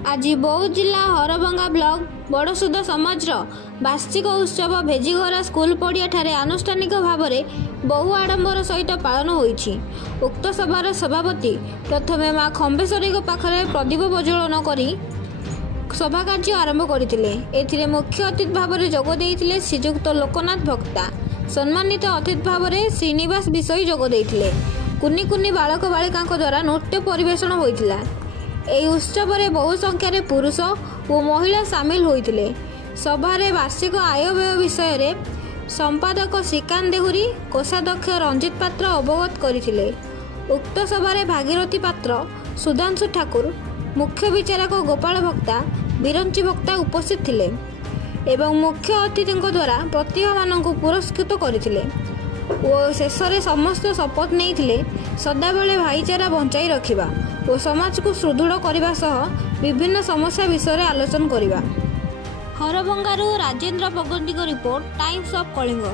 आज बौद्ध जिला हरभंगा ब्लॉक बड़सुद समाजर वार्षिक उत्सव भेजिघरा स्कूल पड़िया ठारे आनुष्ठानिक भाव में बहु आडंबर सहित पालन होईछि। उक्त सभार सभापति प्रथमे माँ खम्बेश्वरी पाखरे प्रदीप प्रज्वलन करी सभा कार्य आरंभ करथिले। एथिरे मुख्य अतिथि भाव में जोग देइथिले श्रीजुक्त लोकनाथ भक्ता। सम्मानित अतिथि भाव में श्रीनिवास विषय जोग देइथिले। कुनी कुनी बालक बालिका द्वारा नृत्य परिवेषण होइथिला। ଏହି ଉତ୍ସବରେ ବହୁ ସଂଖ୍ୟାରେ ପୁରୁଷ ଓ ମହିଳା ସାମିଲ ହୋଇଥିଲେ। ସଭାରେ ବାର୍ଷିକ ଆୟ ବ୍ୟୟ ବିଷୟରେ ସମ୍ପାଦକ ଶ୍ରୀକାନ୍ତ ଦେହୁରୀ, କୋଷାଧ୍ୟକ୍ଷ ରଞ୍ଜିତ ପାତ୍ର ଅବଗତ କରିଥିଲେ। ଉକ୍ତ ସଭାରେ ଭାଗୀରଥୀ ପାତ୍ର, ସୁଧାଂଶୁ ଠାକୁର, ମୁଖ୍ୟ ବିଚାରକ ଗୋପାଳ ଭକ୍ତା, ବିରଞ୍ଚି ଭକ୍ତା ଉପସ୍ଥିତ ଥିଲେ ଏବଂ ମୁଖ୍ୟ ଅତିଥିଙ୍କ ଦ୍ୱାରା ପ୍ରତିଭାମାନଙ୍କୁ ପୁରସ୍କୃତ କରିଥିଲେ ଓ ଶେଷରେ ସମସ୍ତ ଶପଥ ନେଇଥିଲେ ସଦାବେଳେ ଭାଇଚାରା ବଞ୍ଚାଇ ରଖିବା ଓ समाज को सुदृढ़ करने सह विभिन्न समस्या विषय आलोचना करवा। हरभंगारू राजेंद्र पगंडी रिपोर्ट, टाइम्स ऑफ कलिंग।